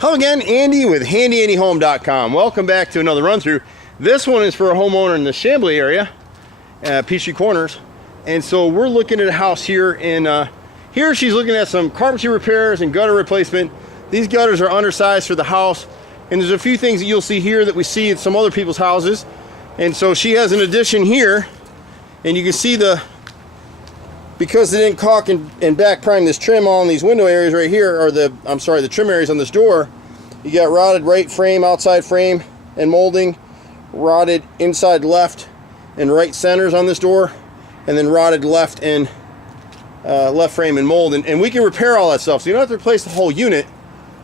Hello again, Andy with HandyANDYHome.com. Welcome back to another run through. This one is for a homeowner in the Chamblee area, Peachtree Corners. And so we're looking at a house here, and here she's looking at some carpentry repairs and gutter replacement. These gutters are undersized for the house, and there's a few things that you'll see here that we see at some other people's houses. And so she has an addition here, and you can see because they didn't caulk and back prime this trim on these window areas right here, or the trim areas on this door, you got rotted right frame, outside frame and molding, rotted inside left and right centers on this door, and then rotted left and left frame and mold. And we can repair all that stuff, so you don't have to replace the whole unit.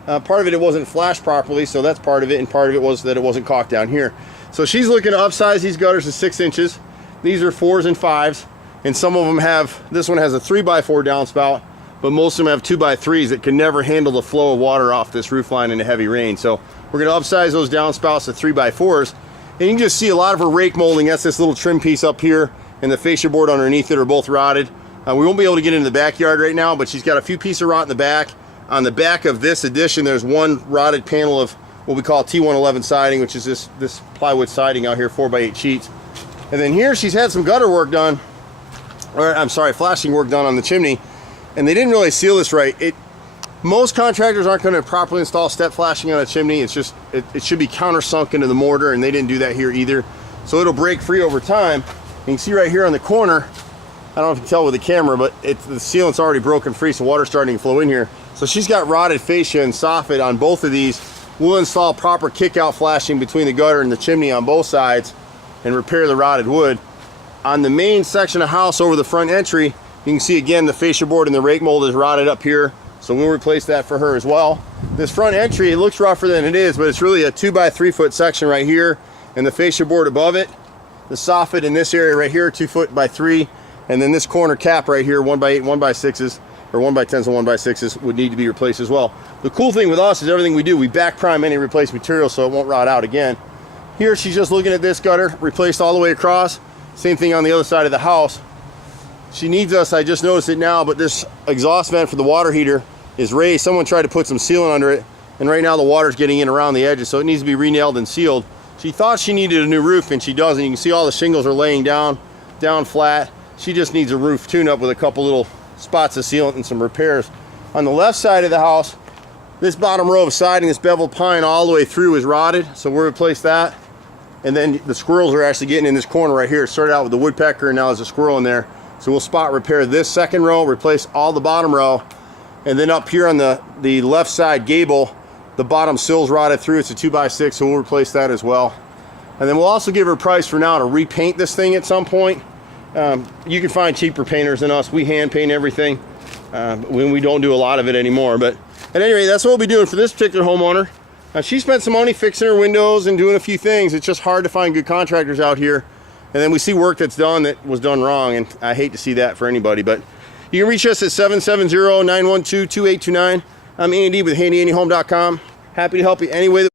Part of it wasn't flashed properly, so that's part of it, and part of it was that it wasn't caulked down here. So she's looking to upsize these gutters to 6 inches. These are 4s and 5s. And some of them have, this one has a 3x4 downspout, but most of them have 2x3s that can never handle the flow of water off this roof line in a heavy rain. So we're going to upsize those downspouts to 3x4s. And you can just see a lot of her rake molding. That's this little trim piece up here, and the fascia board underneath it are both rotted. We won't be able to get into the backyard right now, but she's got a few pieces of rot in the back. On the back of this addition, there's one rotted panel of what we call T111 siding, which is this plywood siding out here, 4x8 sheets. And then here she's had some gutter work done, or I'm sorry, flashing work done on the chimney, and they didn't really seal this right. Most contractors aren't going to properly install step flashing on a chimney. It's just, it should be countersunk into the mortar, and they didn't do that here either. So it'll break free over time. You can see right here on the corner, I don't know if you can tell with the camera, but the sealant's already broken free, so water's starting to flow in here. So she's got rotted fascia and soffit on both of these. We'll install proper kick-out flashing between the gutter and the chimney on both sides and repair the rotted wood. On the main section of house over the front entry, you can see again the fascia board and the rake mold is rotted up here, so we'll replace that for her as well. This front entry, it looks rougher than it is, but it's really a 2x3 foot section right here, and the fascia board above it, the soffit in this area right here, 2 foot by 3, and then this corner cap right here, 1x8, 1x6s, or 1x10s and 1x6s would need to be replaced as well. The cool thing with us is everything we do, we back prime any replaced material so it won't rot out again. Here she's just looking at this gutter, replaced all the way across. Same thing on the other side of the house. She needs us, I just noticed it now, but this exhaust vent for the water heater is raised. Someone tried to put some sealant under it, and right now the water's getting in around the edges, so it needs to be re-nailed and sealed. She thought she needed a new roof, and she doesn't. You can see all the shingles are laying down flat. She just needs a roof tune-up with a couple little spots of sealant and some repairs. On the left side of the house, this bottom row of siding, this beveled pine all the way through is rotted, so we'll replace that. And then the squirrels are actually getting in this corner right here. It started out with the woodpecker, and now there's a squirrel in there. So we'll spot repair this second row, replace all the bottom row, and then up here on the left side gable, the bottom sill's rotted through. It's a 2x6, so we'll replace that as well. And then we'll also give her a price for now to repaint this thing at some point. You can find cheaper painters than us. We hand paint everything when we don't do a lot of it anymore. But at any rate, that's what we'll be doing for this particular homeowner. She spent some money fixing her windows and doing a few things. It's just hard to find good contractors out here. And then we see work that's done that was done wrong, and I hate to see that for anybody. But you can reach us at 770-912-2829. I'm Andy with HandyANDYHome.com. Happy to help you any way that